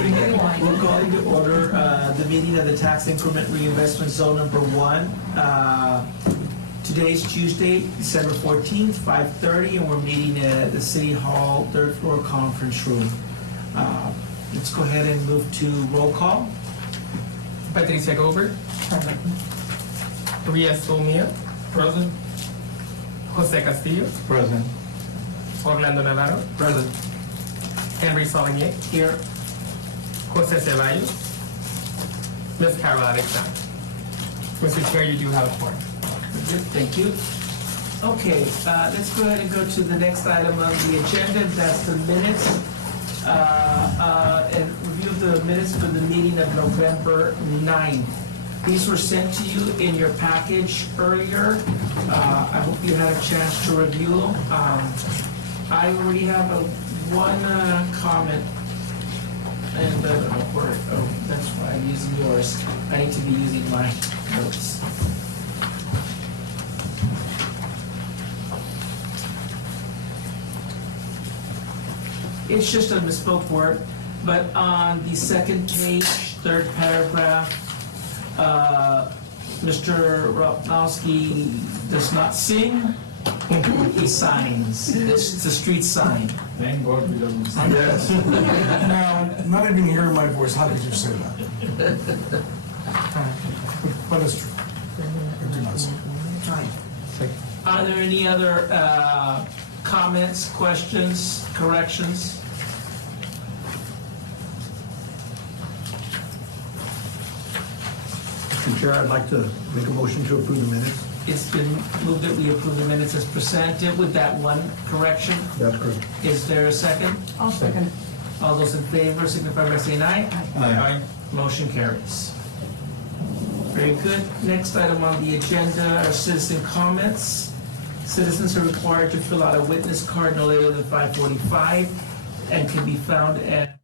We're calling to order the meeting of the Tax Increment Reinvestment Zone number 1. Today's Tuesday, December 14th, 5:30, and we're meeting at the City Hall, 3rd floor conference room. Let's go ahead and move to roll call. Patricia Gilbert. Present. Ria Somia. Present. Jose Castillo. Present. Orlando Navarro. Present. Henry Saulnier. Here. Jose Ceballos. Ms. Carol Alexander. Mr. Chair, you do have a quorum. Good, thank you. Okay, let's go ahead and go to the next item on the agenda. That's the minutes. And review the minutes for the meeting of November 9th. These were sent to you in your package earlier. I hope you had a chance to review them. I already have one comment, and that's why I'm using yours. I need to be using my notes. It's just a misspoke word, but on the second page, third paragraph, Mr. Rotnowski does not sing, he signs. It's a street sign. Thank God we don't sign. Yes. Now, not even hearing my voice, how did you say that? But it's true. I do not say. Are there any other comments, questions, corrections? Mr. Chair, I'd like to make a motion to approve the minutes. It's been moved that we approve the minutes as presented with that one correction. That's correct. Is there a second? I'll second. All those in favor signify by saying aye. Aye. Motion carries. Very good. Next item on the agenda are citizen comments. Citizens are required to fill out a witness card no later than 5:45 and can be found at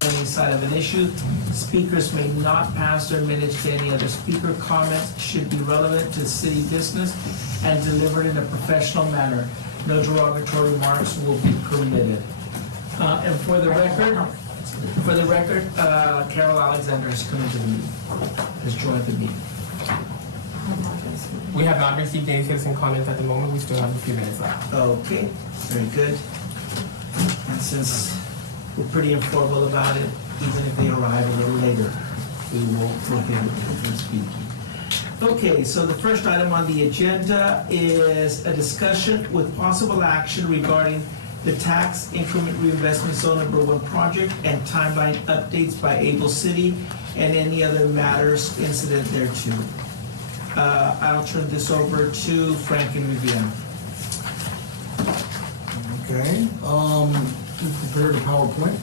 any side of an issue. Speakers may not pass their minutes to any other speaker. Comments should be relevant to city business and delivered in a professional manner. No derogatory remarks will be permitted. And for the record, Carol Alexander has come into the meeting, has joined the meeting. We have not received any citizen comments at the moment. We still have a few minutes left. Okay, very good. And since we're pretty informal about it, even if they arrive a little later, we will prohibit them from speaking. Okay, so the first item on the agenda is a discussion with possible action regarding the Tax Increment Reinvestment Zone number 1 project and timeline updates by Able City and any other matters incident thereto. I'll turn this over to Frank and Vivian. Okay, we prepared a PowerPoint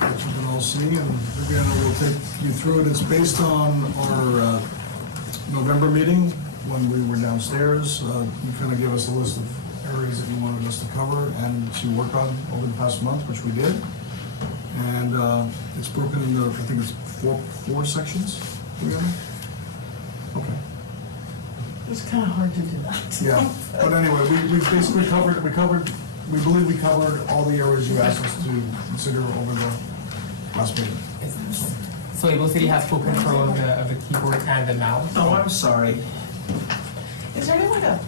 that you can all see, and Viviana will take you through it. It's based on our November meeting when we were downstairs. You kind of gave us a list of areas that you wanted us to cover and to work on over the past month, which we did. And it's broken into, I think it's four sections. Viviana? Okay. It's kind of hard to do that. Yeah, but anyway, we basically covered, we believe we covered all the areas you asked us to consider over the last meeting. So Able City has full control of the keyboard and the mouse. Oh, I'm sorry. Is there any way to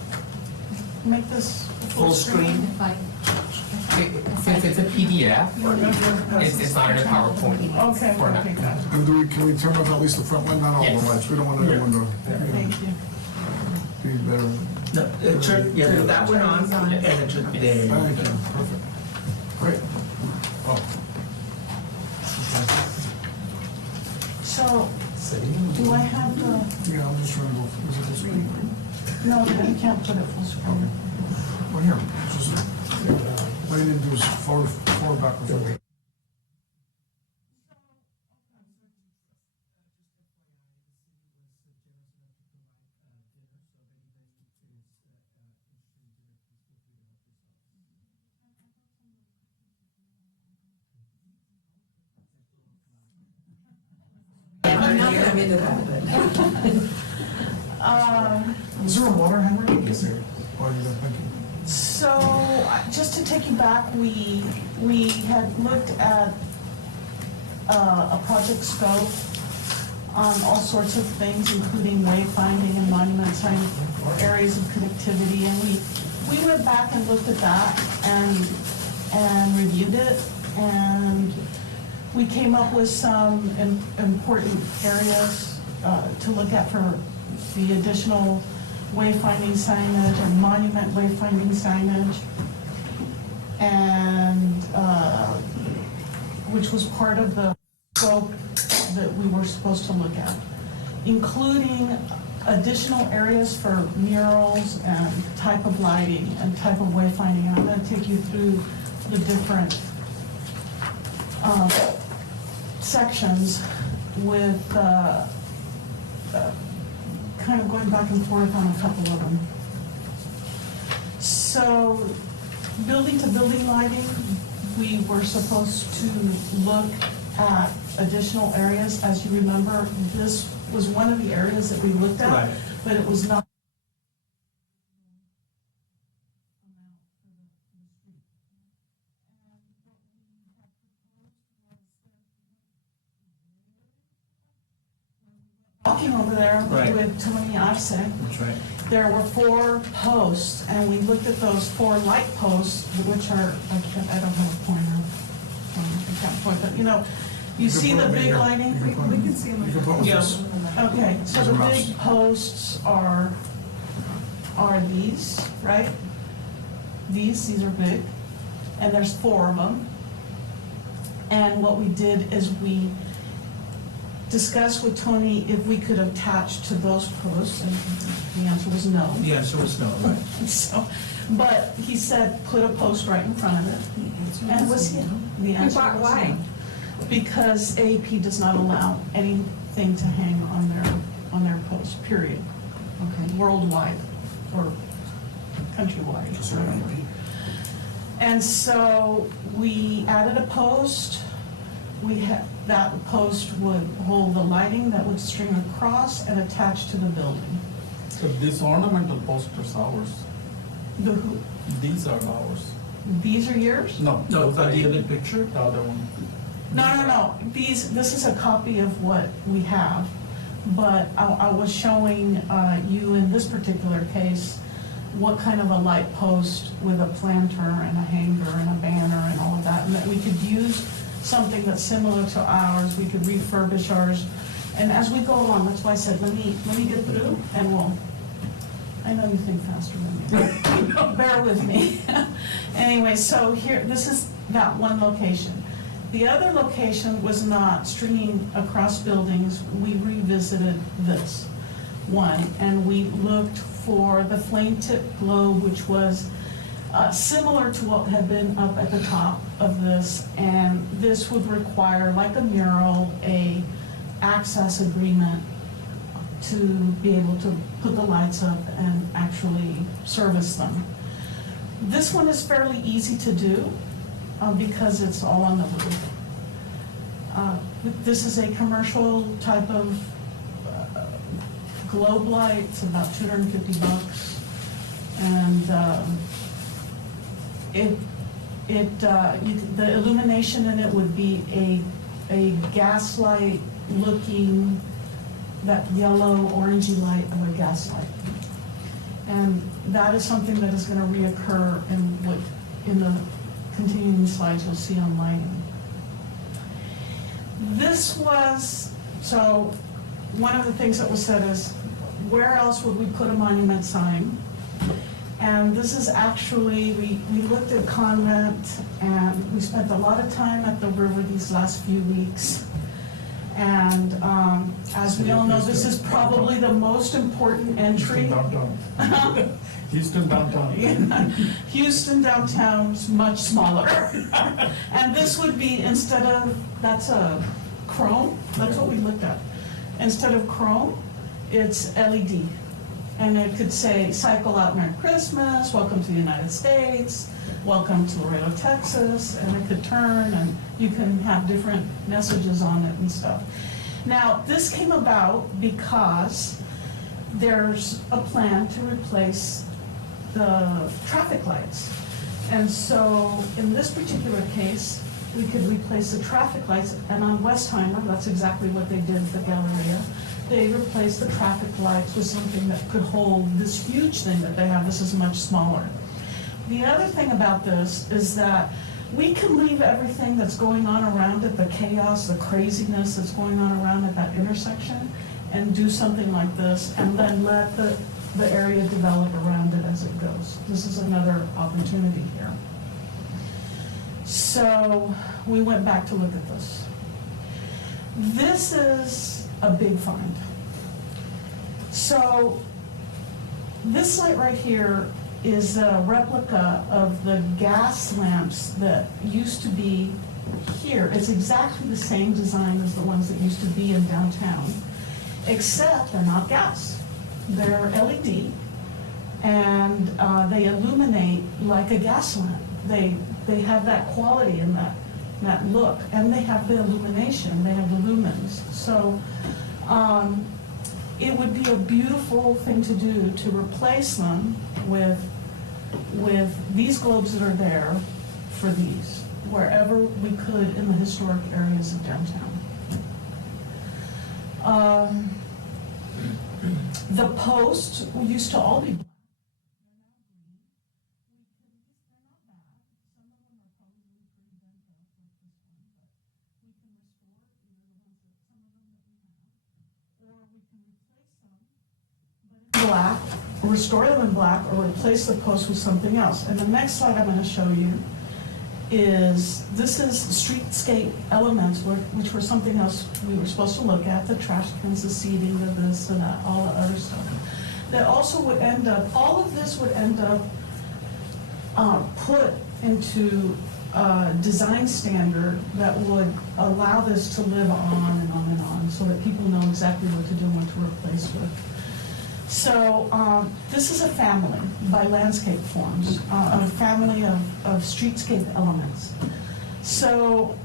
make this Full screen? Since it's a PDF, it's not in a PowerPoint Okay, format. okay, got it. And can we turn off at least the front one, not all the Yes. lights? We don't want everyone to Thank you. be better. No, turn that one on and then turn there. Thank you, perfect. Great. Oh, So, do I have the, yeah, I'm just trying to go, is it this way? no, you can't put it full screen. Well, here, just, what you need to do is forward backwards. I'm not gonna be into that, but. Is there a water hammer? Yes, sir. Oh, you got, thank you. So, just to take you back, we had looked at a project scope on all sorts of things, including wayfinding and monument sign areas of connectivity, and we went back and looked at that and reviewed it, and we came up with some important areas to look at for the additional wayfinding signage or monument wayfinding signage, and which was part of the scope that we were supposed to look at, including additional areas for murals and type of lighting and type of wayfinding. And I'm going to take you through the different sections with kind of going back and forth on a couple of them. So, building to building lighting, we were supposed to look at additional areas. As you remember, this was one of the areas that we looked at, Right. but it was not. Walking over there Right. with Tony Arce, That's right. there were 4 posts, and we looked at those 4 light posts, which are, I don't have a pointer, I can't point, but you see the big lighting? We can see them. You can put with Yeah. this. Okay, so Those the are mouse. big posts are these, right? These are big, and there's 4 of them. And what we did is we discussed with Tony if we could attach to those posts, and the answer was no. The answer was no, right? So, but he said, put a post right in front of it. And the answer was Why? no. Because AEP does not allow anything to hang on their post, period. Okay, worldwide or countrywide. Just like AP. And so we added a post. That post would hold the lighting that would string across and attach to the building. So these ornamental posters ours, The these are ours. These are yours? No, No, those are the other picture? the other one. No. This is a copy of what we have, but I was showing you in this particular case what kind of a light post with a planter and a hanger and a banner and all of that, and that we could use something that's similar to ours. We could refurbish ours, and as we go along, that's why I said let me get through, and we'll. I know you think faster than me. Bear with me. Anyway, so here, this is that one location. The other location was not stringing across buildings. We revisited this one, and we looked for the flame tip globe, which was similar to what had been up at the top of this, and this would require, like a mural, a access agreement to be able to put the lights up and actually service them. This one is fairly easy to do because it's all on the roof. This is a commercial type of globe light. It's about $250, and the illumination in it would be a gaslight looking, that yellow orangey light of a gaslight. And that is something that is going to reoccur in the continuing slides you'll see on lighting. This was, so one of the things that was said is, where else would we put a monument sign? And this is actually, we looked at Convent, and we spent a lot of time at the river these last few weeks. And as we all know, this is probably the most important entry. Downtown. Houston downtown. Houston downtown's much smaller. And this would be, instead of, that's a chrome, that's what we looked at. Instead of chrome, it's LED. And it could say, cycle out Merry Christmas, welcome to the United States, welcome to Laredo, Texas, and it could turn, and you can have different messages on it and stuff. Now, this came about because there's a plan to replace the traffic lights. And so in this particular case, we could replace the traffic lights, and on Westheimer, that's exactly what they did at the Galleria. They replaced the traffic lights with something that could hold this huge thing that they have. This is much smaller. The other thing about this is that we can leave everything that's going on around it, the chaos, the craziness that's going on around at that intersection, and do something like this, and then let the area develop around it as it goes. This is another opportunity here. So we went back to look at this. This is a big find. So this light right here is a replica of the gas lamps that used to be here. It's exactly the same design as the ones that used to be in downtown, except they're not gas. They're LED, and they illuminate like a gas lamp. They have that quality and that look, and they have the illumination, they have the lumens. So it would be a beautiful thing to do to replace them with these globes that are there for these, wherever we could in the historic areas of downtown. The posts used to all be black. Black, restore them in black, or replace the post with something else. And the next slide I'm going to show you is, this is streetscape elements, which were something else we were supposed to look at, the trash cans, the seating, the this, and that, all the other stuff. That also would end up, all of this would end up put into a design standard that would allow this to live on and on and on, so that people know exactly what to do and what to replace with. So this is a family by Landscape Forms, a family of streetscape elements. So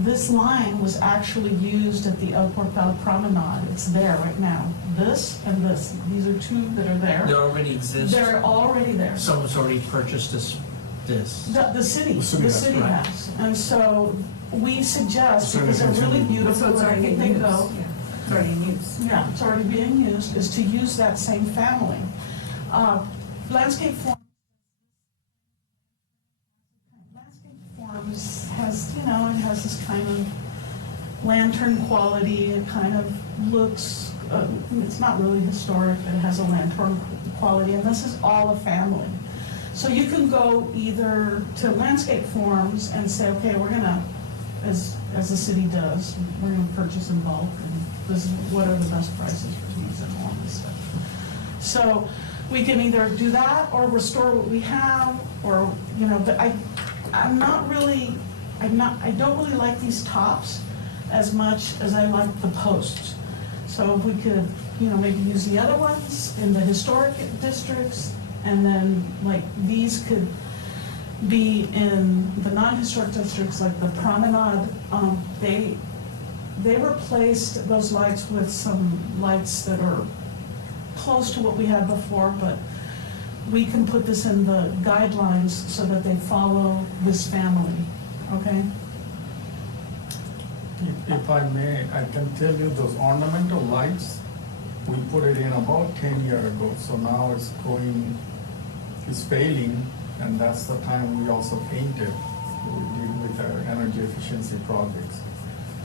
this line was actually used at the El Portal Promenade. It's there right now. This and this. These are two that are there. They already exist. They're already there. Someone's already purchased this. The city right. has. And so we suggest, because they're really beautiful, So it's already they in go. use. Yeah, it's already in use. Yeah, it's already being used, is to use that same family. Landscape Forms has, it has this kind of lantern quality. It kind of looks, it's not really historic, but it has a lantern quality, and this is all a family. So you can go either to Landscape Forms and say, okay, we're gonna, as the city does, we're gonna purchase in bulk, and this is what are the best prices for these and all this stuff. So we can either do that or restore what we have, or, but I don't really like these tops as much as I like the posts. So if we could, maybe use the other ones in the historic districts, and then like these could be in the non-historic districts, like the Promenade. They replaced those lights with some lights that are close to what we had before, but we can put this in the guidelines so that they follow this family, okay? If I may, I can tell you those ornamental lights, we put it in about 10 years ago, so now it's failing, and that's the time we also painted. We deal with our energy efficiency projects.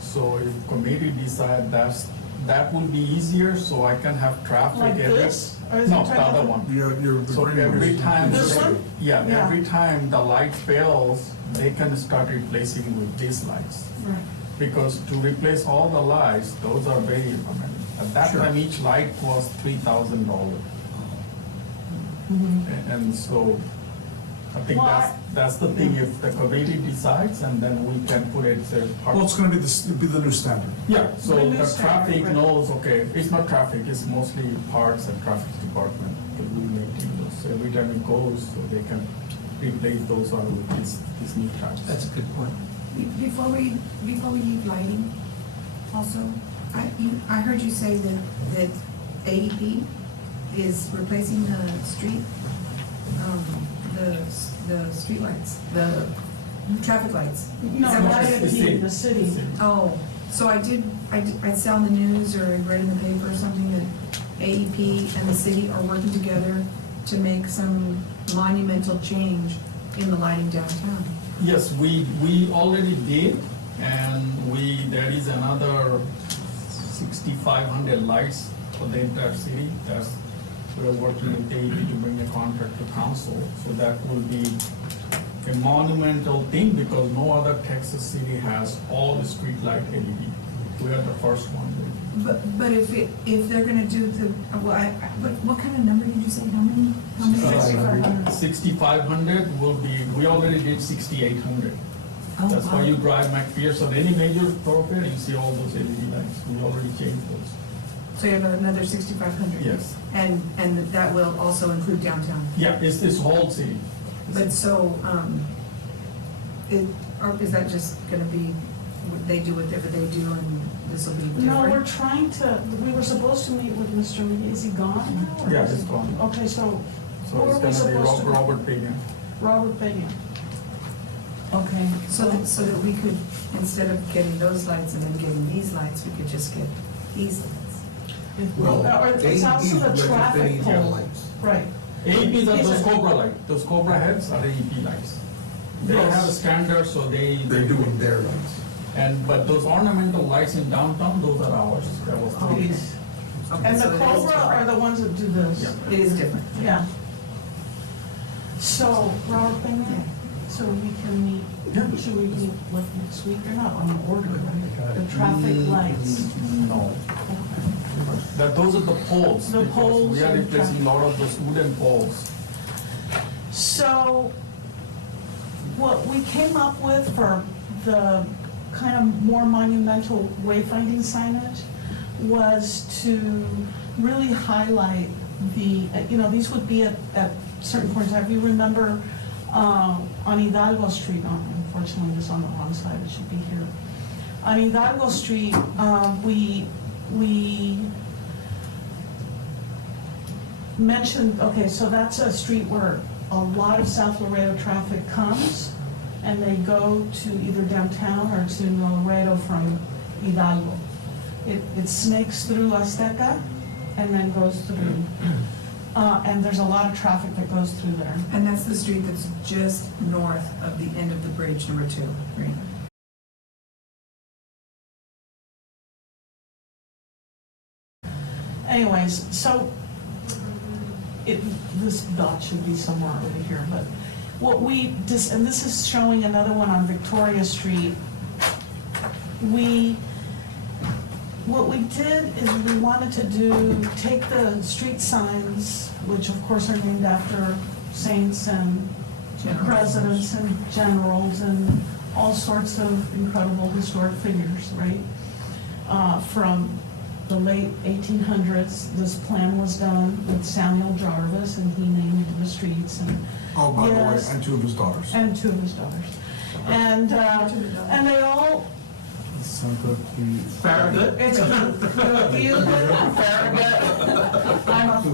So if committee decide that will be easier, so I can have traffic. Like this? Or is it No, the type other of- one. The So green every one. time. This one? Yeah, Yeah. every time the light fails, they can start replacing with these lights. Right. Because to replace all the lights, those are very, at that Sure. time, each light cost $3,000. Mhm. And so, I think Well, that's the thing, if the committee decides, and then we can put it, say, part. Well, it's gonna be the new standard. Yeah, so The new the standard, traffic right. knows, okay, it's not traffic, it's mostly parks and traffic department, because we maintain those. So every time it goes, so they can replace those out with these new tracks. That's a good point. Before we leave lighting, Also, I heard you say that AEP is replacing the street, the street lights, the traffic lights. No, Is that what not you're at saying? the city. Oh, so I saw in the news or I read in the paper or something that AEP and the city are working together to make some monumental change in the lighting downtown. Yes, we already did, and there is another 6,500 lights for the entire city. We're working with AEP to bring a contract to council, so that will be a monumental thing because no other Texas city has all the street light LED. We are the first one. But if they're gonna do the, what kind of number did you say? How many? 6,500 will be, we already did 6,800. Oh, That's why wow. you drive McPherson, any major thoroughfare, you see all those LED lights. We already changed those. So you have another 6,500? Yes. And that will also include downtown? Yeah, it's this whole city. But so, is that just gonna be, they do whatever they do and this will be different? No, we're trying to, we were supposed to meet with Mr. Lee. Is he gone now? or Yeah, is it's he- gone. Okay, so So who are we it's gonna be supposed to? Robert Pena. Robert Benya. Okay. So that we could, instead of getting those lights and then getting these lights, we could just get these lights. Or it's also the traffic pole. Right. AEPs are Is those it- Cobra light, those Cobra heads are AEP lights. They Yes. have a standard, so they. They're doing their lights. But those ornamental lights in downtown, those are ours. That was. Oh, yes. Okay, And so the it is Cobra different. are the ones that do this. Yeah. It is different. Yeah. So, Robert Benya, so we can meet, should we meet like next week or not on the order, right? The traffic lights. No. Okay. Those are the poles. The because poles We are and replacing a traffic. lot of those wooden poles. So, what we came up with for the kind of more monumental wayfinding signage was to really highlight the, these would be at certain points. If you remember, on Hidalgo Street, unfortunately, it's on the wrong side, it should be here. On Hidalgo Street, we mentioned, okay, so that's a street where a lot of South Laredo traffic comes, and they go to either downtown or to Laredo from Hidalgo. It snakes through Azteca and then goes through. And there's a lot of traffic that goes through there. And that's the street that's just north of the end of the bridge, number 2, right? Anyways, so this dot should be somewhere over here, but what and this is showing another one on Victoria Street. What we did is we wanted to take the street signs, which of course are named after saints and Generals. presidents and generals and all sorts of incredible historic figures, right? From the late 1800s, this plan was done with Samuel Jarvis, and he named the streets and. Oh, by the way, Yes. and 2 of his daughters. And 2 of his daughters. And they all, Farragut? it's, you, Farragut. I'm a hog.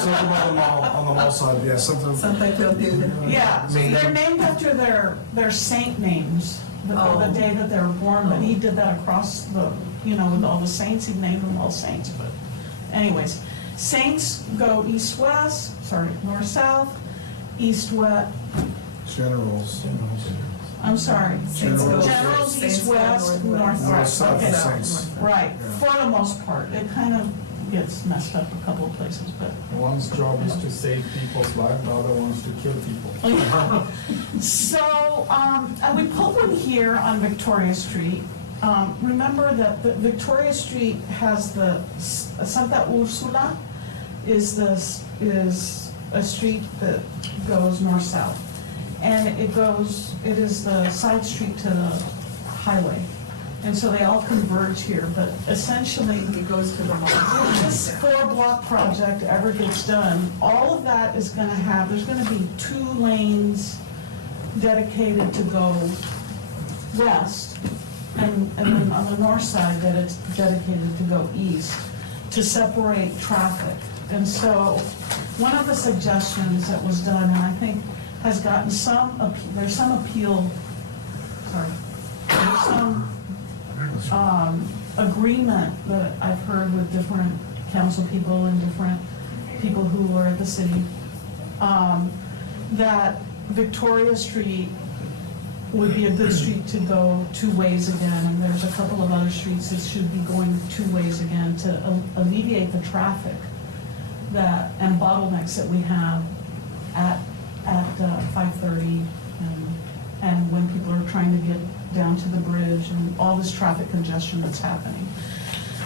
Something on the mall side, yeah, something. Something they'll do. Yeah, they're named after their saint names, the day that they were born, but he did that across the, with all the saints, he named them all saints, but anyways. Saints go north-south, east-west, Generals. I'm sorry. Saints go- Generals, Saints go east-west, northwest. north-west, North-south okay. Saints. Right, Yeah. for the most part. It kind of gets messed up a couple of places, but. One's job is to save people's lives, the other one's to kill people. So, and we put one here on Victoria Street. Remember that the Victoria Street has the Santa Ursula is a street that goes north-south. And it is the side street to the highway. And so they all converge here, but essentially, It goes to the mall. if this 4-block project ever gets done, all of that is gonna there's gonna be 2 lanes dedicated to go west, and then on the north side that it's dedicated to go east, to separate traffic. And so, one of the suggestions that was done, and I think has gotten there's some appeal, there's some agreement that I've heard with different council people and different people who are at the city, that Victoria Street would be a good street to go two ways again, and there's a couple of other streets that should be going two ways again to alleviate the traffic and bottlenecks that we have at 5:30 and when people are trying to get down to the bridge and all this traffic congestion that's happening.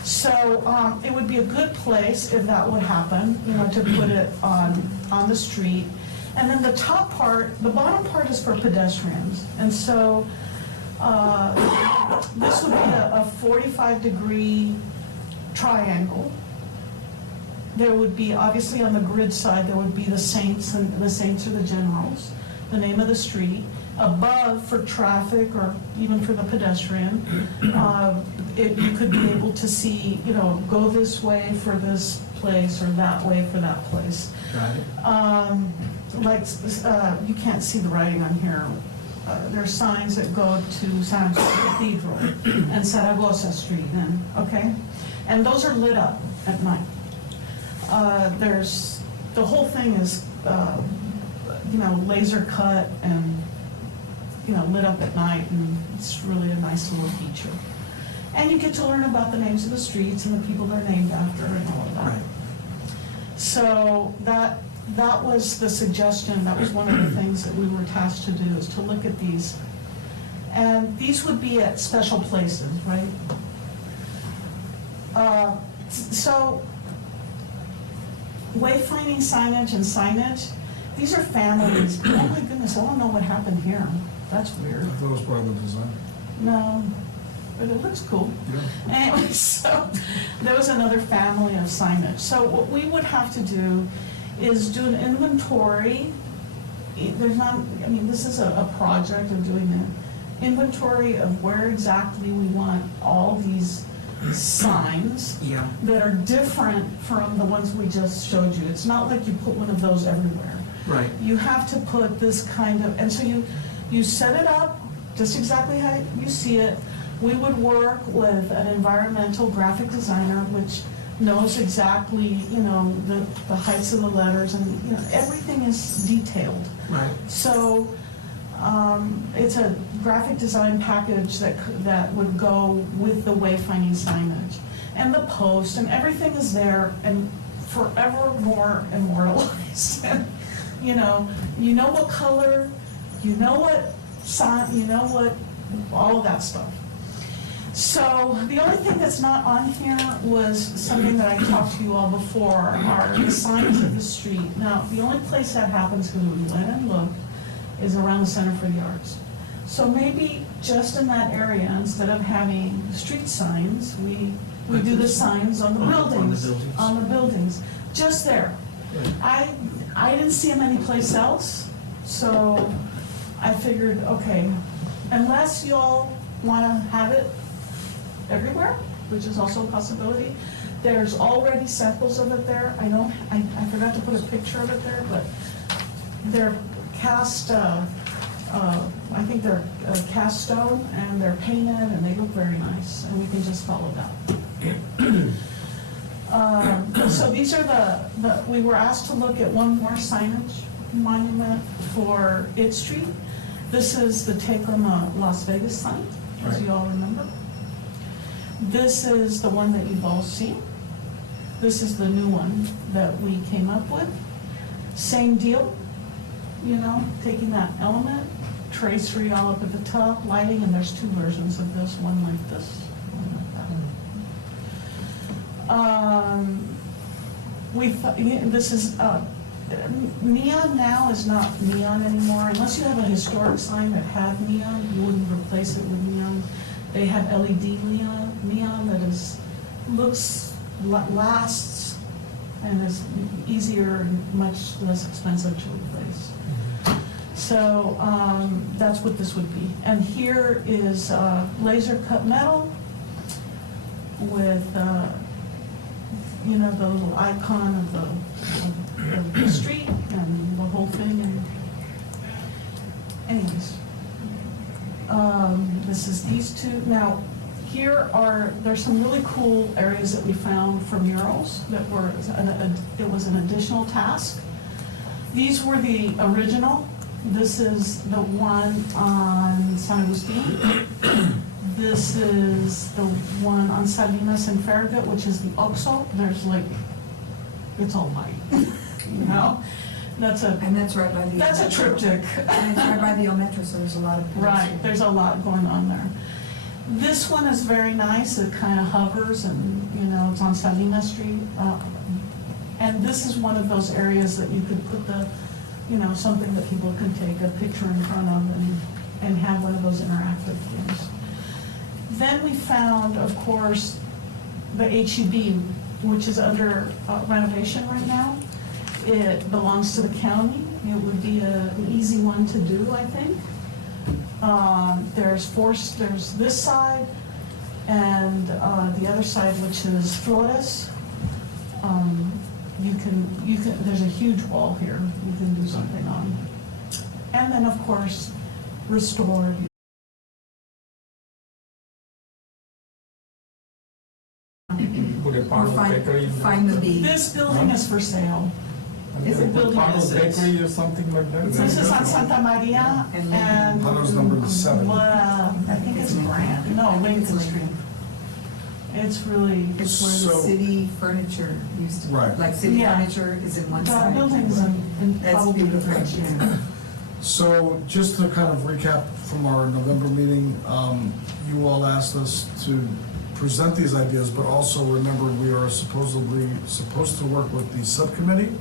So it would be a good place if that would happen, to put it on the street. And then the bottom part is for pedestrians. And so this would be a 45-degree triangle. There would be, obviously on the grid side, there would be the Saints, and the Saints are the Generals, the name of the street. Above, for traffic or even for the pedestrian, you could be able to see, go this way for this place or that way for that place. You can't see the writing on here. There are signs that go to San Jose Cathedral and Zaragoza Street, and those are lit up at night. The whole thing is, laser cut and, lit up at night, and it's really a nice little feature. And you get to learn about the names of the streets and the people they're named after and all of that. Right. So that was the suggestion. That was one of the things that we were tasked to do, is to look at these. And these would be at special places, right? So wayfinding signage and signage, these are families. Oh my goodness, I don't know what happened here. That's weird. I thought it was part of the design. No, but it looks cool. Yeah. Anyway, so there was another family of signage. So what we would have to do is do an inventory. This is a project of doing an inventory of where exactly we want all these signs that are different from the ones we just showed you. It's not like you put one of those everywhere. Right. You have to put this kind of, and so you set it up just exactly how you see it. We would work with an environmental graphic designer, which knows exactly, the heights of the letters, and everything is detailed. Right. So it's a graphic design package that would go with the wayfinding signage and the post, and everything is there and forever more immortalized. And you know what color, you know what sign, you know what, all of that stuff. So the only thing that's not on here was something that I talked to you all before, are the signs of the street. Now, the only place that happens, because we went and looked, is around the Center for the Arts. So maybe just in that area, instead of having street signs, we do the signs on the buildings. On the buildings, just there. Right. I didn't see them anyplace else, so I figured, okay, unless y'all want to have it everywhere, which is also a possibility. There's already samples of it there. I forgot to put a picture of it there, but they're cast, I think they're cast stone, and they're painted, and they look very nice, and we can just follow that. So these are we were asked to look at one more signage monument for It Street. This is the Tacoma Las Vegas sign, as you all remember. This is the one that you've all seen. This is the new one that we came up with. Same deal, taking that element, tracery all up at the top, lighting, and there's two versions of this, one like this, one like that. This is, neon now is not neon anymore. Unless you have a historic sign that had neon, you wouldn't replace it with neon. They have LED neon that lasts, and is easier and much less expensive to replace. So that's that's what this would be. And here is laser cut metal with, you know, the little icon of the street and the whole thing. And anyways, this is these two. Now, there's some really cool areas that we found for murals that it was an additional task. These were the original. This is the one on San Agustin. This is the one on Salinas and Farragut, which is the Oxo. There's like, it's all white, you know? And that's right by the. That's a triptych. And it's right by the El Metro, so there's a lot of. Right, there's a lot going on there. This one is very nice. It kind of hovers and, you know, it's on Salinas Street. And this is one of those areas that you could put you know, something that people can take a picture in front of and have one of those interactive things. Then we found, of course, the HEB, which is under renovation right now. It belongs to the county. It would be an easy one to do, I think. There's this side and the other side, which is Flores. There's a huge wall here you can do something on. And then, of course, restore. Put a Or Parlo's Bakery in there. find the B. This building is for sale. Is it building Parlo's assets. Bakery or something like that? This is on Santa Maria and. Paolo's number 7. I think it's Grant, no, Lincoln Street. It's really, It's where the So- city furniture used to be. Right. Like city Yeah. furniture is in one the side. building's in That's probably the beautiful, first. yeah. So just to kind of recap from our November meeting, you all asked us to present these ideas, but also remember we are supposed to work with the subcommittee,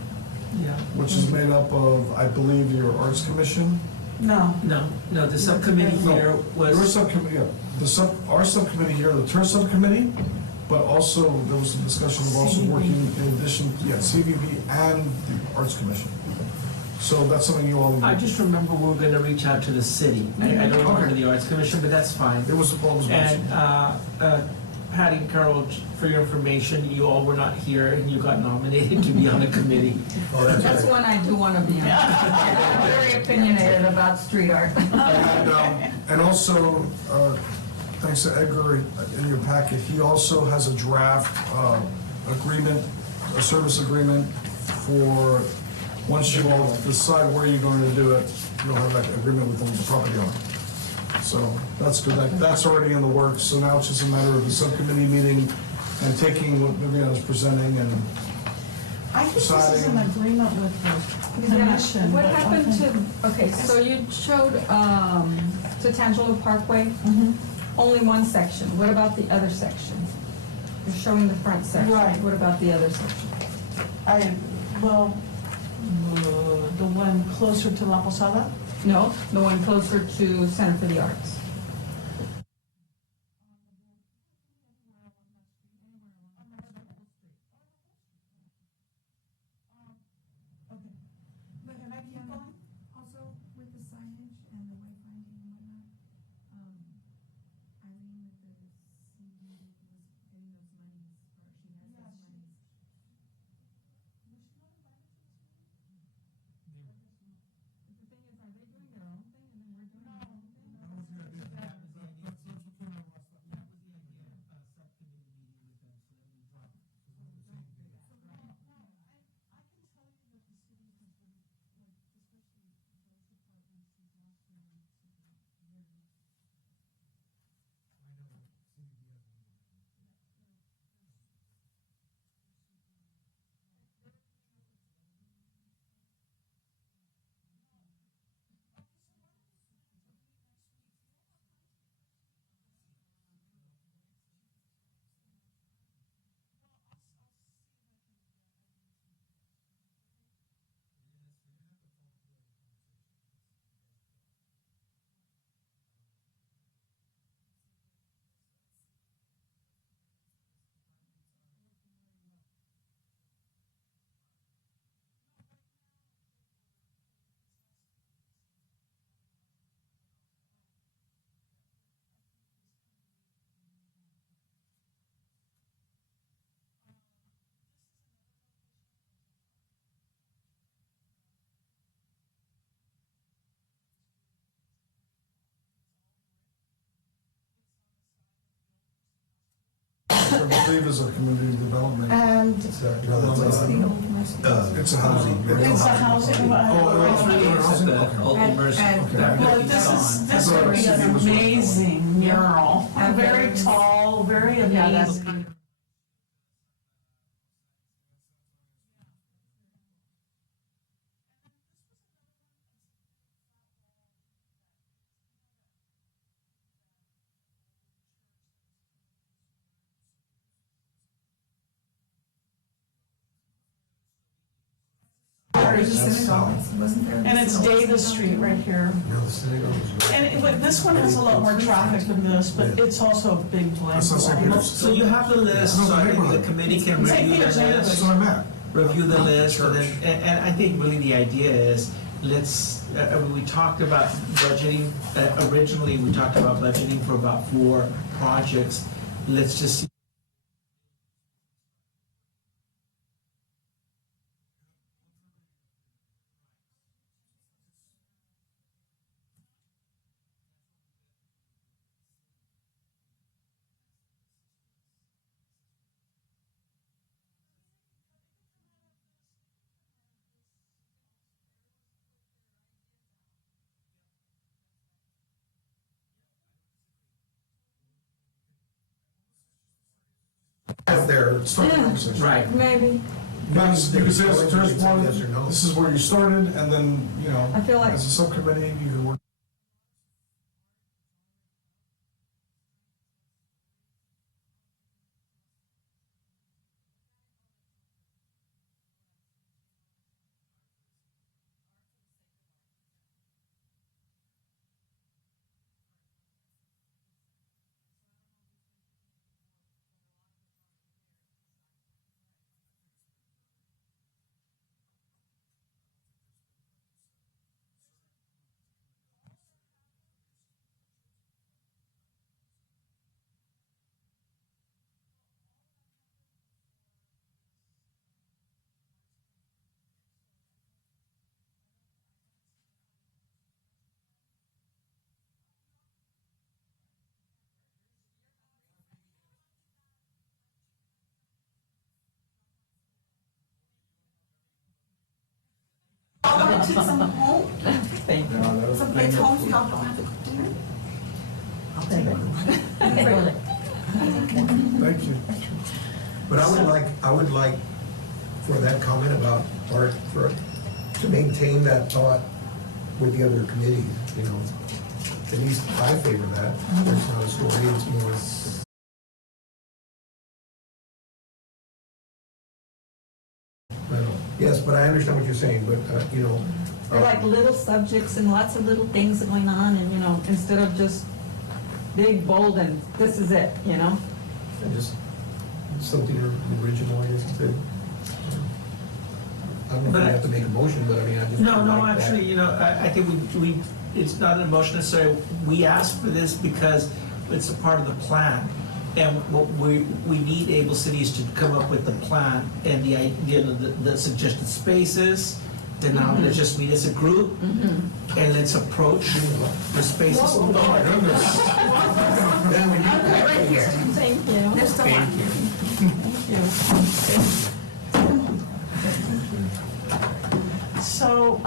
Yeah. which is made up of, I believe, your Arts Commission. No, No, the subcommittee here Your was, subcommittee, yeah, our subcommittee here, the Tirz subcommittee, but also there was some discussion of also working in addition, CVB and the Arts Commission. So that's something you all. I just remember we were gonna reach out to the city. I don't remember Okay. the Arts Commission, but that's fine. It was mentioned. And Patty and Carol, for your information, you all were not here and you got nominated to be on a committee. Oh, that's That's right. one I do want to be on. I'm very opinionated about street art. And also, thanks to Edgar in your packet, he also has a draft agreement, a service agreement for, once you all decide where you're going to do it, you'll have that agreement with the property owner. So that's good, that's already in the works, so now it's just a matter of the subcommittee meeting and taking what Vivian is presenting and I think this is an agreement with the commission. What but I happened think- to, okay, so you showed to Tangelo Parkway, Mhm. only one section. What about the other section? You're showing the front section. Right. What about the other section? The one closer to La Posada? No, the one closer to Center for the Arts. But can I keep going? Also, with the signage and the wayfinding and whatnot, Eileen with the CD was getting those monies, or she has those monies. The thing is, are they doing their own thing and then we're doing our own thing? I believe is a community development. And It's It's a housing. it's a housing. And- Well, this would be an amazing mural, very tall, very amazing. There's a synagogue, wasn't there? And it's Davis Street right here. And this one has a lot more traffic than this, but it's also a big blank. That's not St. Peter's. So you have the list, so I think the committee can St. review the Peter's neighborhood. That's list. what I'm at. Review the list, and I think really the idea is, we talked about budgeting, originally we talked about budgeting for about 4 projects. Let's just see. There. Start the conversation. Right. Maybe. Because you can say, it's Terz one, Yes or no? this is where you started, and then, you know, I feel like- as a subcommittee, you can work. I took some home, Thank you. some plates home, so y'all don't have to cook dinner. Thank Thank you. But I would like for that comment about art, to maintain that thought with the other committees, you know. At least I favor that. It's not a story, it's more. I don't know. Yes, but I understand what you're saying, but, you know. They're like little subjects and lots of little things going on, and, you know, instead of just big, bold, and this is it, you know? Just something original, I guess you said. I don't know if But we I- have to make a motion, but I mean, I just. No, like that. actually, I think we, it's not an emotion necessarily. We asked for this because it's a part of the plan. And what we need able cities to come up with the plan and the idea, the suggested spaces. Then now let's just meet as a group and let's approach the spaces. Oh my goodness. Yeah, when you- Right here. Thank you. There's still one. So,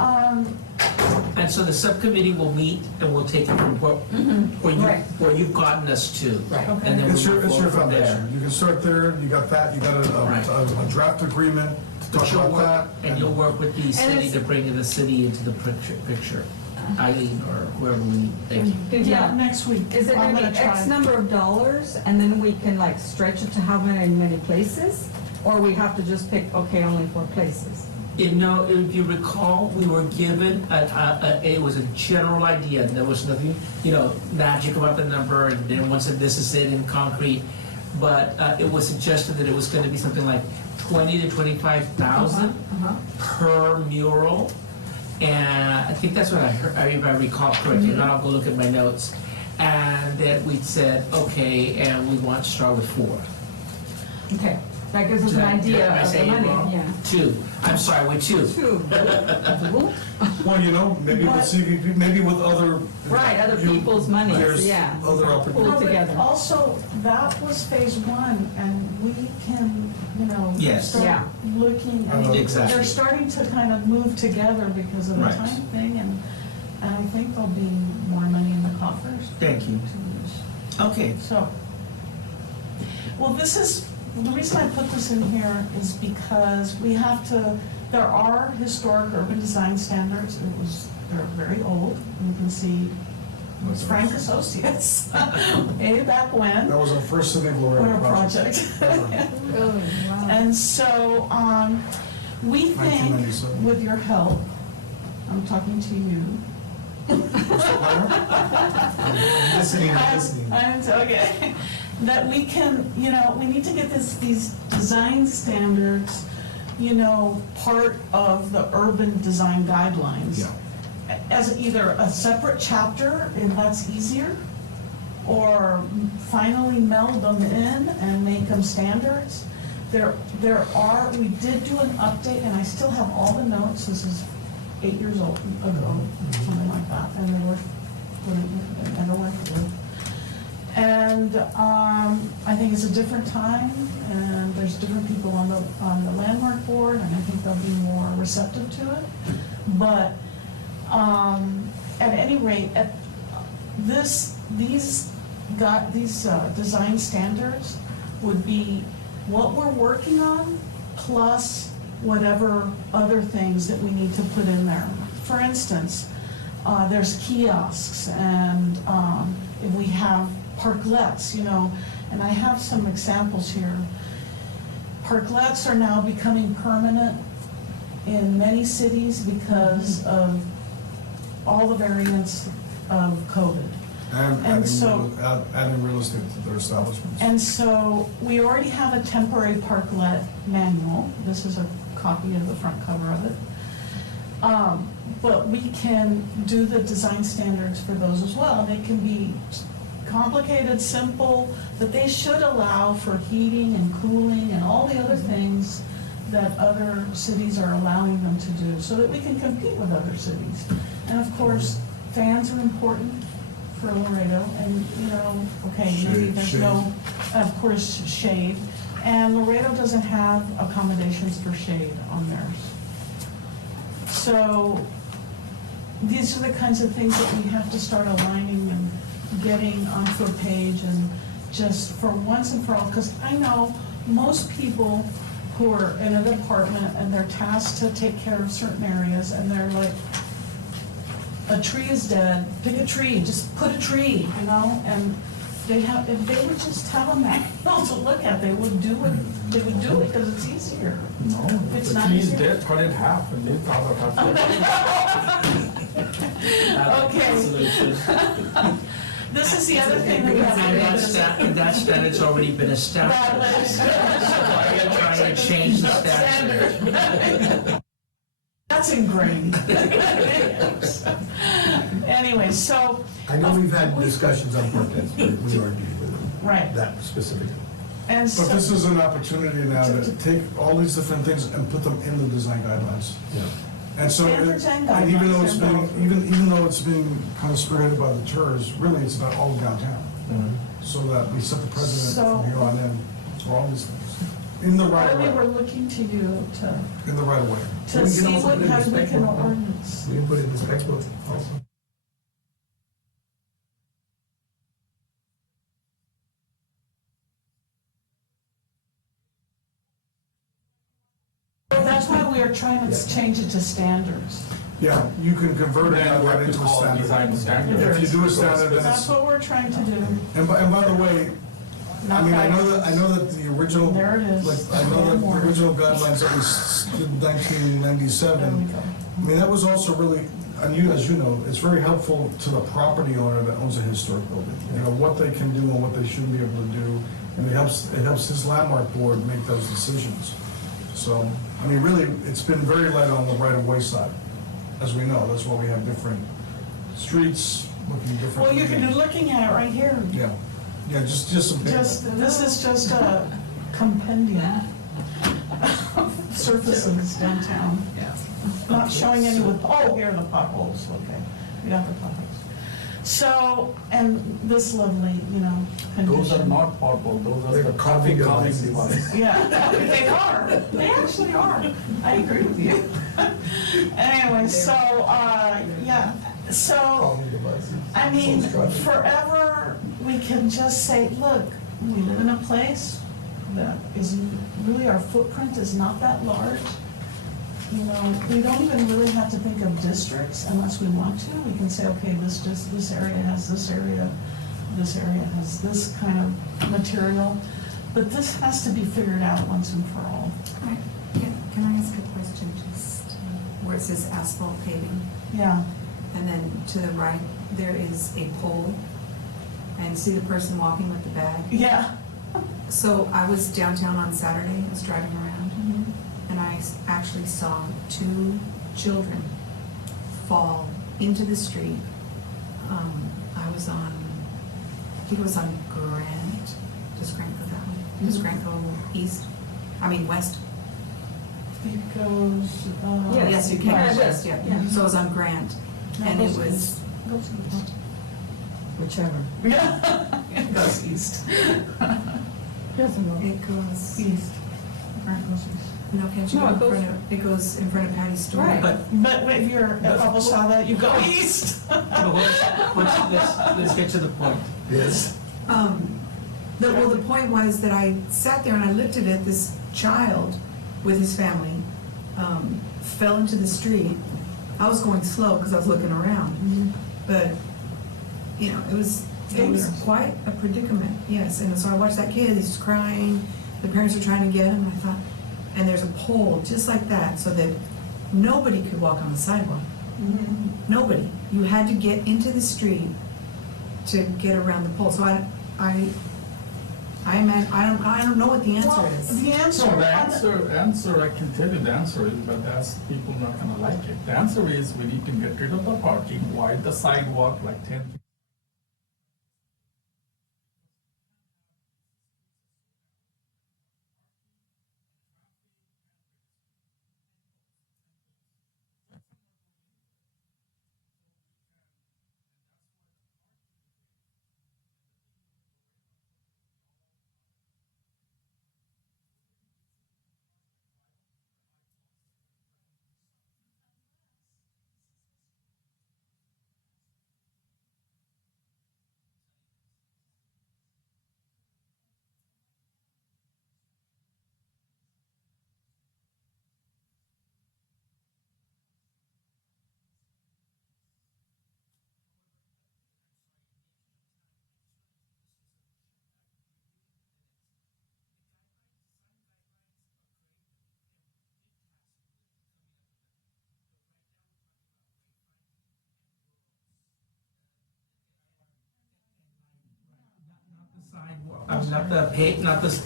And so the subcommittee will meet and we'll take it from where you've gotten us to. Right. And then It's we'll your move forward from foundation. You can start there, you got that, you got Right. a draft agreement to But talk you'll about work, that. and you'll work with the city it's- to bring the city into the picture. Eileen or whoever we need. Thank you. yeah, next week. Is it I'm gonna be gonna X try. number of dollars, and then we can like stretch it to how many places? Or we have to just pick, okay, only 4 places? If you recall, we were given it was a general idea. There was nothing, magic about the number, and then one said this is it in concrete. But it was suggested that it was going to be something like 20 to 25,000 per mural. And I think that's what I heard, if I recall correctly. If not, I'll go look at my notes. And that we said, okay, and we want to start with 4. Okay, That gives us an idea Did I of say the it money, wrong? yeah. 2. I'm sorry, with 2. Two. Well, you know, maybe with CVP, maybe with other. Right, other you- people's money, there's yeah. Other Pull opportunities. it together. Also, that was phase 1, and we can, you know, Yes. Yeah. start looking, I mean, Exactly. they're starting to kind of move together because of the Right. time thing, and I think there'll be more money in the coffers. Thank you. to use. Okay, So, well, this is, the reason I put this in here is because we have to, there are historic urban design standards. They're very old. You can see Frank Associates, way back when, That was our first City of on Laredo a project. project. Really, wow. And so, we think, 1997. with your help, I'm talking to you. Listening, listening. Okay, that we can, you know, we need to get these design standards, you know, part of the urban design guidelines. Yeah. As either a separate chapter, if that's easier, or finally meld them in and make them standards. There are, we did do an update, and I still have all the notes, this is 8 years old ago, something like that, and they were, they never went through. And I think it's a different time, and there's different people on the landmark board, and I think they'll be more receptive to it. But at any rate, these design standards would be what we're working on, plus whatever other things that we need to put in there. For instance, there's kiosks, and if we have parklets, you know, and I have some examples here. Parklets are now becoming permanent in many cities because of all the variants of COVID. And adding real estate to their establishments. And so we already have a temporary parklet manual. This is a copy of the front cover of it. But we can do the design standards for those as well. They can be complicated, simple, but they should allow for heating and cooling and all the other things that other cities are allowing them to do, so that we can compete with other cities. And of course, fans are important for Laredo, and, you know, okay, maybe Shade, there's no, of course, shade. And Laredo doesn't have accommodations for shade on theirs. So these are the kinds of things that we have to start aligning and getting onto a page, and just for once and for all, because I know most people who are in a department and they're tasked to take care of certain areas, and they're like, a tree is dead, pick a tree, just put a tree, you know, and they have, if they would just have a manual to look at, they would do it, because it's easier. No, If it's the not tree is easier. dead, cut it in half, and they thought of half. Okay. This is the other thing that we have to do. and that standard's already been established. So why are you trying to change the standard? That's ingrained. Anyway, so. I know we've had discussions on parklets, but we are dealing with Right. that specifically. And But this so, is an opportunity now to take all these different things and put them in the design guidelines. Yeah. And so, Standards and and even though guidelines it's are being, both. even though it's being kind of spearheaded by the Tirz, really it's about all of downtown. So that we set the precedent So- from here on in for all these things. In the right really, we're of way, looking to you in the right of way. to We can see also what put it in kind the we spec can book, huh? ordinance. We can put it in the spec book also. That's why we are trying Yeah. to change it to standards. Yeah, you can convert it Then we right have to into a call it design standard. standard. If you do a standard, then That's it's, what we're trying to do. and by the way, I mean, I know that the original, There it is. like, I know that the original guidelines that was in There we 1997, go. I mean, that was also really, and you, as you know, it's very helpful to the property owner that owns a historic building. You know, what they can do and what they shouldn't be able to do, and it helps his landmark board make those decisions. So, I mean, really, it's been very light on the right-of-way side, as we know. That's why we have different streets looking different. Well, you're looking at it right here. Yeah, just some paper. This is just a compendium. surfaces downtown. Yeah. Not showing any with, oh, here are the potholes, okay, we got the potholes. So, and this lovely, condition. Those are not potholes, those are They're the calming traffic calming devices. devices. Yeah, they are, they actually are, I agree with you. Anyway, so, yeah, so, Calming devices. I mean, So struggling. forever, we can just say, look, we live in a place that is, really, our footprint is not that large. We don't even really have to think of districts unless we want to. We can say, okay, this area has this area has this kind of material. But this has to be figured out once and for all. Right. Can I ask a question, just where it says asphalt paving, Yeah, and then to the right, there is a pole, and see the person walking with the bag? yeah. So I was downtown on Saturday, I was driving around, and I actually saw 2 children fall into the street. I was on, I think it was on Grant, does Grant go that way? Does Grant go west? It goes, Yes. Yes, you can, Yeah, west, yeah. yeah. So I was on Grant, and it was, Goes east. Whichever. Yeah, it goes east. Doesn't know. it goes, East. Grant goes east. no, can't you No, go it goes- it goes in front of Patty's store? Right. But But if you're at Pablo Sada, you go east. let's get to the point. Yes. The point was that I sat there and I looked at it, this child with his family, fell into the street. I was going slow because I was looking around, but, it was Dangerous. quite a predicament, yes. And so I watched that kid, he's crying, the parents are trying to get him, and I thought, and there's a pole just like that, so that nobody could walk on the sidewalk. Nobody. You had to get into the street to get around the pole. So I don't know what the answer Well, is. the answer. So the answer, I can tell you the answer is, but that's, people not gonna like it. The answer is, we need to get rid of the parking, widen the sidewalk like 10 feet.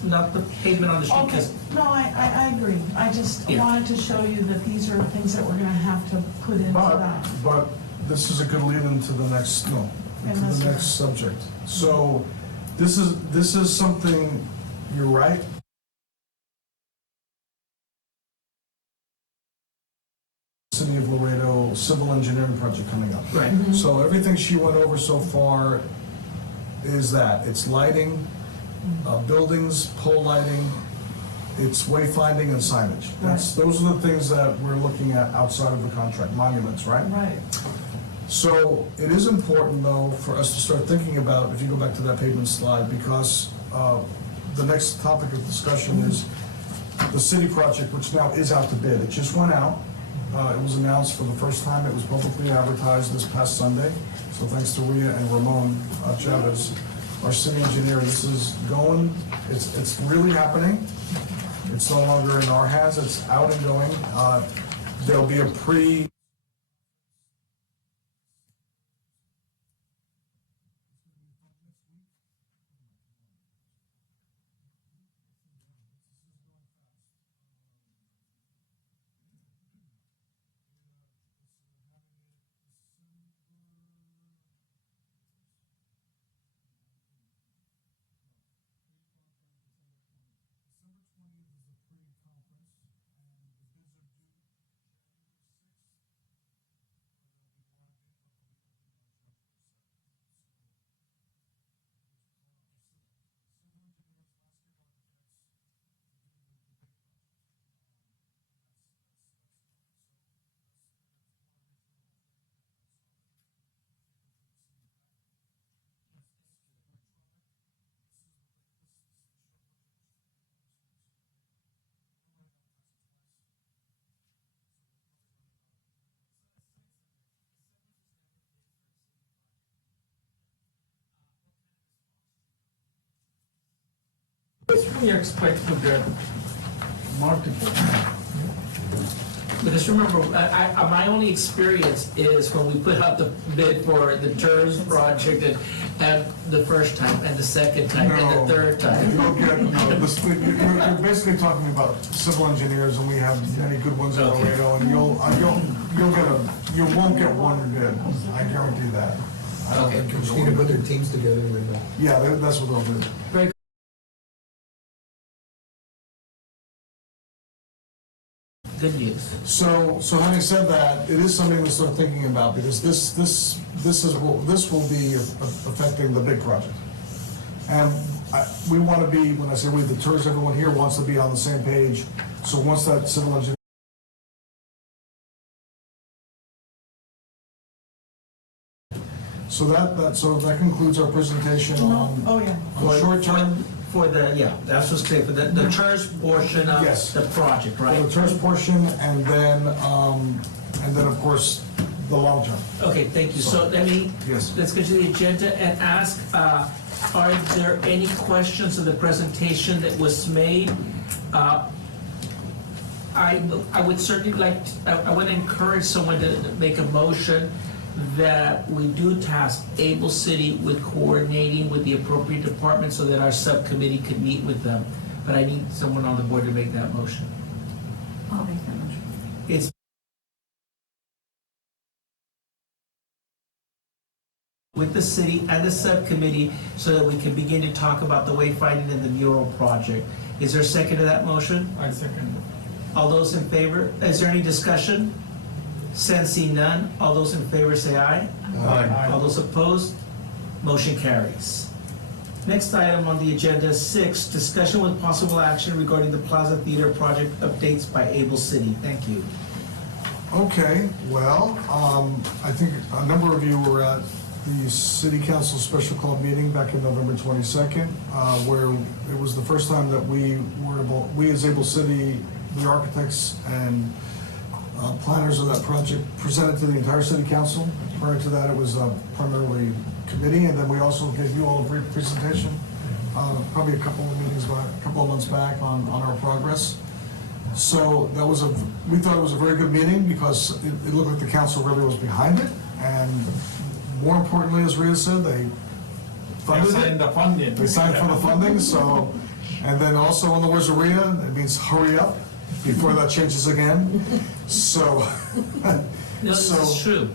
Not the pavement on the street, Okay, because no, I agree. I just Yeah. wanted to show you that these are things that we're gonna have to put into that. But this is a good lead into the next, And into that's- the next subject. So this is something, you're right. City of Laredo civil engineering project coming up. right. So everything she went over so far is that, it's lighting, buildings, pole lighting, it's wayfinding and signage. Those are the things that we're looking at outside of the contract, monuments, right? Right. So it is important, though, for us to start thinking about, if you go back to that pavement slide, because the next topic of discussion is the city project, which now is out to bid. It just went out. It was announced for the first time. It was publicly advertised this past Sunday. So thanks to Rhea and Ramon Chavez, our city engineer. This is going, it's really happening. It's no longer in our hands, it's out and going. There'll be a we expect to get multiple. Because remember, my only experience is when we put out the bid for the Tirz project and the first time, and the second time, and the third time. You're basically talking about civil engineers, and we have many good ones in Laredo, and you won't get one bid, I guarantee that. I don't think Just need to put their teams together and, Yeah, that's what they'll do. Very good news. So having said that, it is something to start thinking about, because this will be affecting the big project. And we want to be, when I say we, the Tirz, everyone here wants to be on the same page. So once that civil engineer. So that concludes our presentation on Oh, yeah. the short term. For the, yeah, that's what's clear, for the Tirz portion of Yes. the project, right? The Tirz portion, and then, of course, the long term. Okay, thank you. So Yes. let's go to the agenda and ask, are there any questions of the presentation that was made? I would certainly I would encourage someone to make a motion that we do task Able City with coordinating with the appropriate department so that our subcommittee could meet with them. But I need someone on the board to make that motion. I'll make that motion. It's with the city and the subcommittee so that we can begin to talk about the wayfinding and the mural project. Is there a second to that motion? I second it. All those in favor? Is there any discussion? Sensing none, all those in favor say aye. Aye. All those opposed? Motion carries. Next item on the agenda, 6, discussion with possible action regarding the Plaza Theater project updates by Able City. Thank you. Okay, well, I think a number of you were at the City Council Special Club meeting back in November 22nd, where it was the first time that we as Able City, the architects and planners of that project, presented to the entire City Council. Prior to that, it was primarily committee, and then we also gave you all a brief presentation, probably a couple of months back on our progress. So we thought it was a very good meeting because it looked like the council really was behind it, and more importantly, as Rhea said, they funded They signed the funding. They signed for the funding, so, and then also in the words of Rhea, it means hurry up before that changes again. So, No, this is true.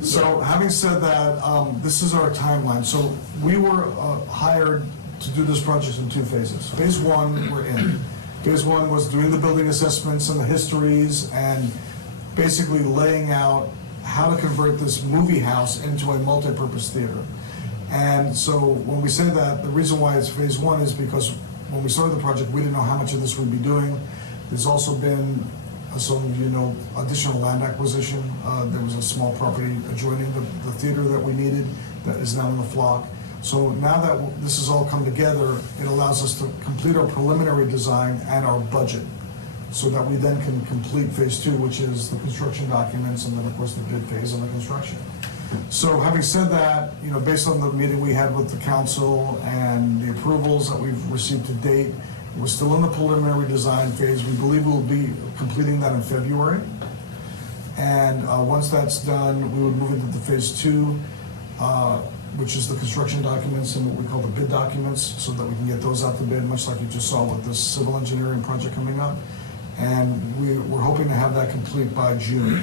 so having said that, this is our timeline. So we were hired to do this project in 2 phases. Phase 1, we're in. Phase 1 was doing the building assessments and the histories and basically laying out how to convert this movie house into a multi-purpose theater. And so when we say that, the reason why it's phase 1 is because when we started the project, we didn't know how much of this we'd be doing. There's also been, as some of you know, additional land acquisition. There was a small property adjoining the theater that we needed that is now in the flock. So now that this has all come together, it allows us to complete our preliminary design and our budget so that we then can complete phase 2, which is the construction documents and then of course the bid phase and the construction. So having said that, based on the meeting we had with the council and the approvals that we've received to date, we're still in the preliminary design phase. We believe we'll be completing that in February. And once that's done, we would move into the phase 2, which is the construction documents and what we call the bid documents, so that we can get those out to bid, much like you just saw with this civil engineering project coming up. And we're hoping to have that complete by June,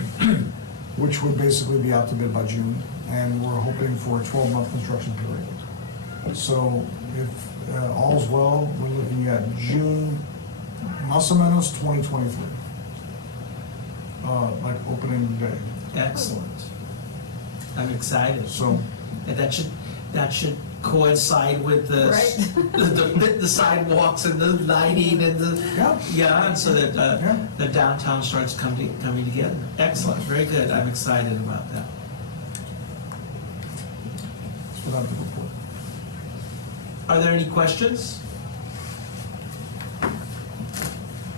which would basically be out to bid by June. And we're hoping for a 12-month construction period. So if all's well, we're looking at June, más o menos 2023, like opening day. Excellent. I'm excited. So, And that should coincide with the Right. the sidewalks and the lighting and and so that Yeah. the downtown starts coming together. Excellent, very good. I'm excited about that. that's what I have to report. Are there any questions?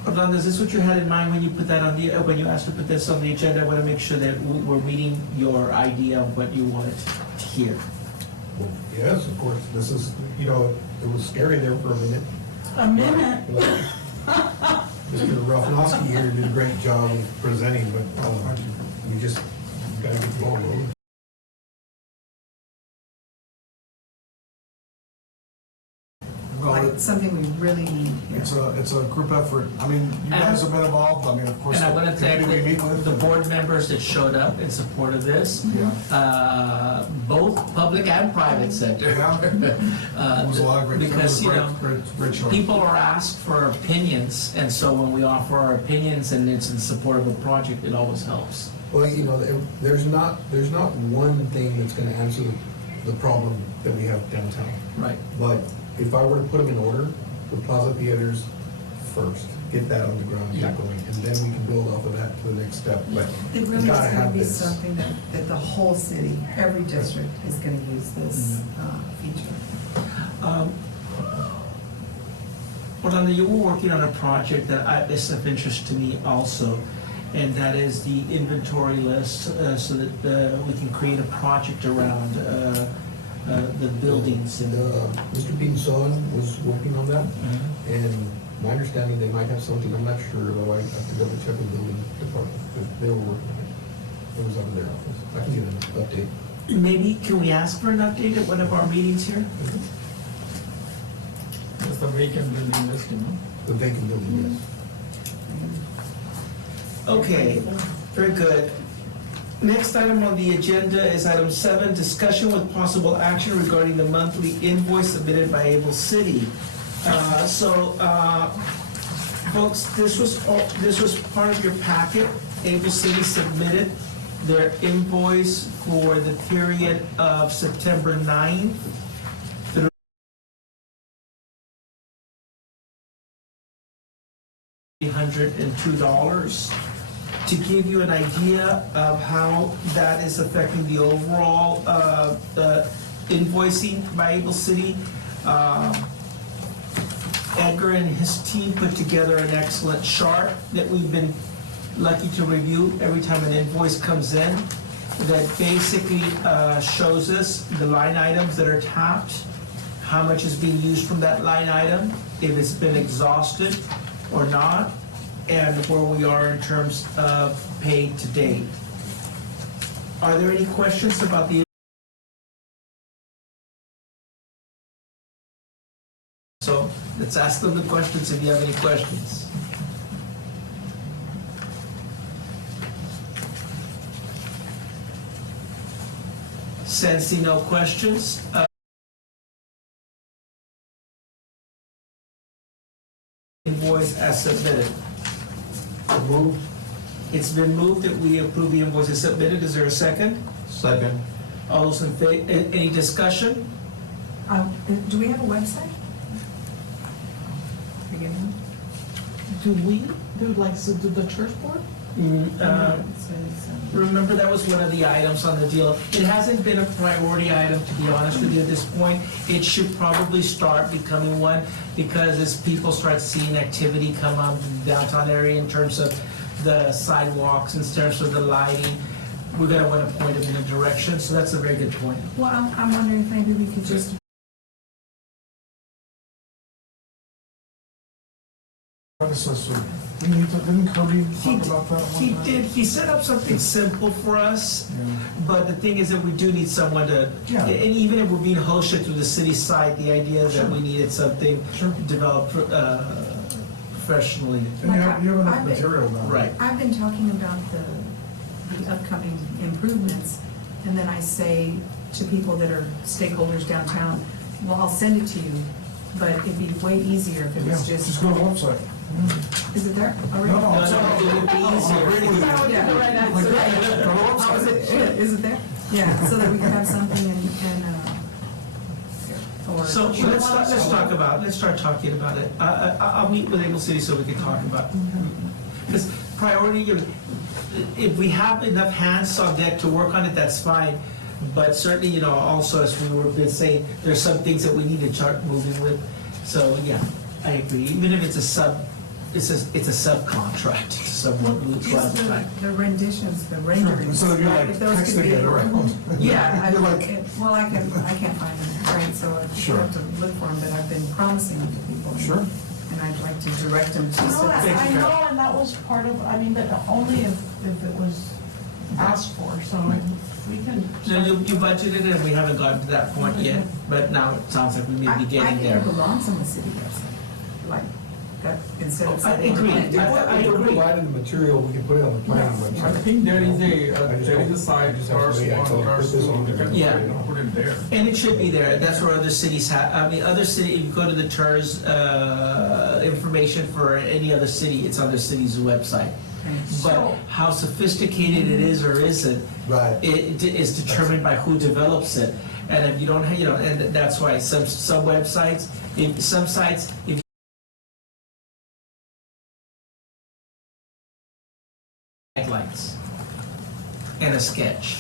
Orlando, is this what you had in mind when you put that on when you asked to put this on the agenda? I want to make sure that we're meeting your idea of what you wanted to hear. Well, yes, of course, this is, it was scary there for a minute. A minute. Mr. Ralphnowski here did a great job of presenting, but we just gotta get the ball rolling. Well, Like, something we really need here. it's a group effort. I mean, you guys have been involved, I mean, of course. And I want to the thank committee we meet with. the board members that showed up in support of this, Yeah. both public and private sector. Yeah. It was a lot of great, Because, you know, great showing. people are asked for opinions, and so when we offer our opinions and it's in support of a project, it always helps. Well, you know, there's not one thing that's gonna answer the problem that we have downtown. Right. But if I were to put them in order, the Plaza Theaters first, get that on the ground, Yeah. get going, and then we can build off of that to the next step. But It we really is gotta gonna have be this. something that the whole city, every district is gonna use this feature. Orlando, you were working on a project that is of interest to me also, and that is the inventory list, so that we can create a project around the buildings. And, Mr. Pinzon was working on that, and my understanding, they might have something, I'm not sure, though, I have to double check with the building department, but they were working on it. It was up in their office. I can get an update. Maybe, can we ask for an update at one of our meetings here? Just the vacant building list, you know? The vacant building, yes. Okay, very good. Next item on the agenda is item 7, discussion with possible action regarding the monthly invoice submitted by Able City. Folks, this was part of your packet. Able City submitted their invoice for the period of September 9th through $302. To give you an idea of how that is affecting the overall invoicing by Able City, Edgar and his team put together an excellent chart that we've been lucky to review every time an invoice comes in, that basically shows us the line items that are tapped, how much is being used from that line item, if it's been exhausted or not, and where we are in terms of paid to date. Are there any questions about the? So let's ask them the questions if you have any questions. Sensing no questions, invoice as submitted. Move. It's been moved that we approve the invoice as submitted. Is there a second? Second. All those in favor, any discussion? Do we have a website? Beginning? Do we, do the church board? Remember, that was one of the items on the deal. It hasn't been a priority item, to be honest with you, at this point. It should probably start becoming one, because as people start seeing activity come up in the downtown area in terms of the sidewalks, in terms of the lighting, we're gonna wanna point them in a direction, so that's a very good point. Well, I'm wondering if maybe we could just Predecessor, didn't Kirby talk about that one He time? did, he set up something simple for us, Yeah. but the thing is that we do need someone to, Yeah. and even if we're being hosted through the city site, the idea is that Sure. we needed something Sure. developed professionally. And you have enough I've been- material now. Right. I've been talking about the upcoming improvements, and then I say to people that are stakeholders downtown, well, I'll send it to you, but it'd be way easier if it Yeah, was just go to the website. Is it there already? No, No, no, no, it would be I'm easier. agreeing with you. Yeah. Like, go to the Oh, is website. is it there? Yeah, so that we can have something or. So let's start talking about it. I'll meet with Able City so we can talk about it. Because priority, if we have enough hands on deck to work on it, that's fine. But certainly, also as we were been saying, there's some things that we need to start moving with. So, yeah, I agree. Even if it's a subcontract, someone who's Just contract. the renditions, the Sure, renderings. instead of you right? like If those could texting be- it around. Yeah, You're like, well, I can't find them, right, so I Sure. have to look for them, but I've been promising them to people. Sure. and I'd like to direct them to. No, set I this- know, and that was part of, I mean, but only if it was asked for, so we can. No, you budgeted and we haven't gotten to that point yet, but now it sounds like we may be getting I think there. it belongs on the city website, like, that, instead of. I setting agree. it. I If we're agree. providing the material, we can put it on the planning I website. think there is I just site, just have Tirz somebody I tell them, 1, put Tirz this 2, on you there. can Yeah. put it there. And it should be there, that's where other cities have, I mean, other city, if you go to the Tirz, information for any other city, it's on the city's website. But how sophisticated it is or isn't, Right. it is determined by who develops it. And if you don't, and that's why some websites, some sites, if lights and a sketch.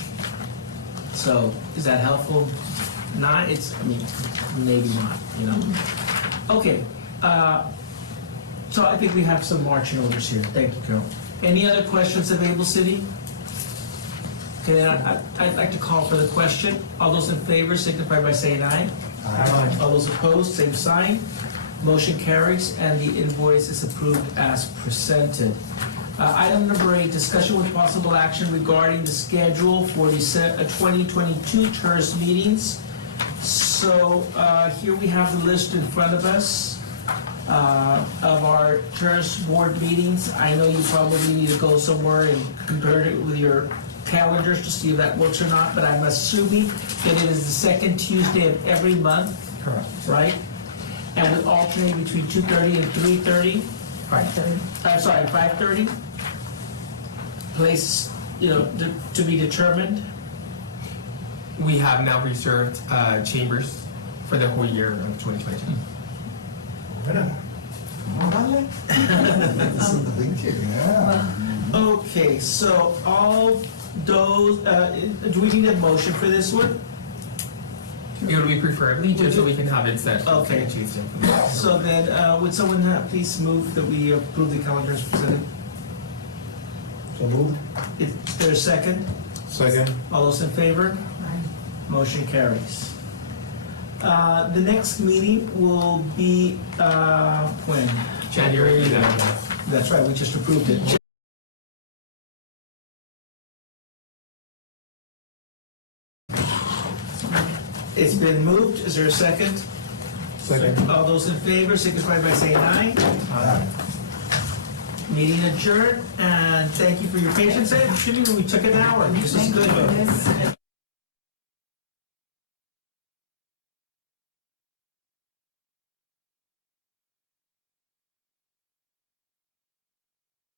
So is that helpful? Not, I mean, maybe not, Okay, so I think we have some marching orders here. Thank you, Carol. Any other questions of Able City? Okay, I'd like to call for the question. All those in favor signify by saying aye. Aye. All those opposed, same sign. Motion carries, and the invoice is approved as presented. Item number 8, discussion with possible action regarding the schedule for the 2022 Tirz meetings. So here we have the list in front of us of our Tirz board meetings. I know you probably need to go somewhere and compare it with your calendars to see if that works or not, but I'm assuming that it is the second Tuesday of every month. Correct. Right? And we alternate between 2:30 and 3:30. 5:30. I'm sorry, 5:30. Place, to be determined. We have now reserved chambers for the whole year of 2022. Okay, so all those, do we need a motion for this one? It would be preferably just so we can have it set for Okay. Tuesday. So then, would someone please move that we approve the calendar as presented? So moved? Is there a second? Second. All those in favor? Motion carries. The next meeting will be, when? January 11th. That's right, we just approved it. It's been moved, is there a second? Second. All those in favor signify by saying aye. Meeting adjourned, and thank you for your patience. Actually, we took an hour, this is Thank you good. for this.